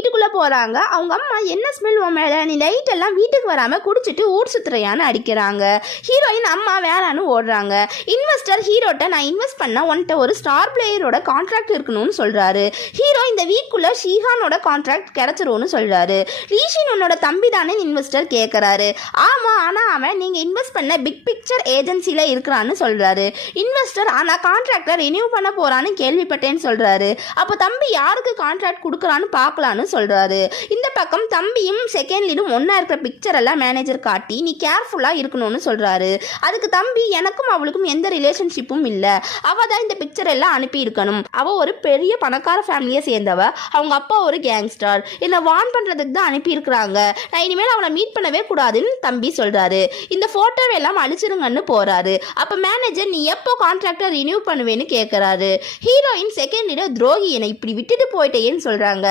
வீட்டுக்குள்ள போறாங்க. அவங்க அம்மா என்ன ஸ்மெல் உன் மேல, நீ நைட் எல்லாம் வீட்டுக்கு வராம குடிச்சிட்டு ஊர் சுத்துறையான்னு அடிக்கிறாங்க. ஹீரோயின் அம்மா வேறான்னு ஓடுறாங்க. இன்வெஸ்டர் ஹீரோட்ட நான் இன்வெஸ்ட் பண்ண உன்ட்ட ஒரு ஸ்டார் பிளேயரோட கான்ட்ராக்ட் இருக்கணும்னு சொல்றாரு. ஹீரோ இந்த வீக்குள்ள ஷீஹானோட கான்ட்ராக்ட் கிடைச்சிரும்னு சொல்றாரு. ரீஷின் உன்னோட தம்பி தானே இன்வெஸ்டர் கேட்கறாரு. ஆமா, ஆனா அவன் நீங்க இன்வெஸ்ட் பண்ண பிக் பிக்சர் ஏஜென்சில இருக்கிறான்னு சொல்றாரு. இன்வெஸ்டர் ஆனா கான்ட்ராக்டை ரினியூ பண்ண போறான்னு கேள்விப்பட்டேன்னு சொல்றாரு. அப்போ தம்பி யாருக்கு கான்ட்ராக்ட் கொடுக்குறான்னு பார்க்கலான்னு சொல்றாரு. இந்த பக்கம் தம்பியும் செகண்ட் லீடும் ஒன்னா இருக்கிற பிக்சர் எல்லாம் மேனேஜர் காட்டி நீ கேர்ஃபுல்லா இருக்கணும்னு சொல்றாரு. அதுக்கு தம்பி எனக்கும் அவளுக்கும் எந்த ரிலேஷன்ஷிப்பும் இல்ல, அவ தான் இந்த பிக்சர் எல்லாம் அனுப்பி இருக்கணும், அவ ஒரு பெரிய பணக்கார ஃபேமிலியை சேர்ந்தவ, அவங்க அப்பா ஒரு கேங்ஸ்டர், என்னை வார்ன் பண்றதுக்கு தான் அனுப்பி இருக்கிறாங்க, நான் இனிமேல் அவளை மீட் பண்ணவே கூடாதுன்னு தம்பி சொல்றாரு. இந்த போட்டோவை எல்லாம் அழிச்சிருங்கன்னு போறாரு. அப்ப மேனேஜர் நீ எப்போ கான்ட்ராக்டை ரினியூ பண்ணுவேன்னு கேட்கறாரு. ஹீரோயின் செகண்ட் லீடர் துரோகி என்னை இப்படி விட்டுட்டு போயிட்டேன்னு சொல்றாங்க.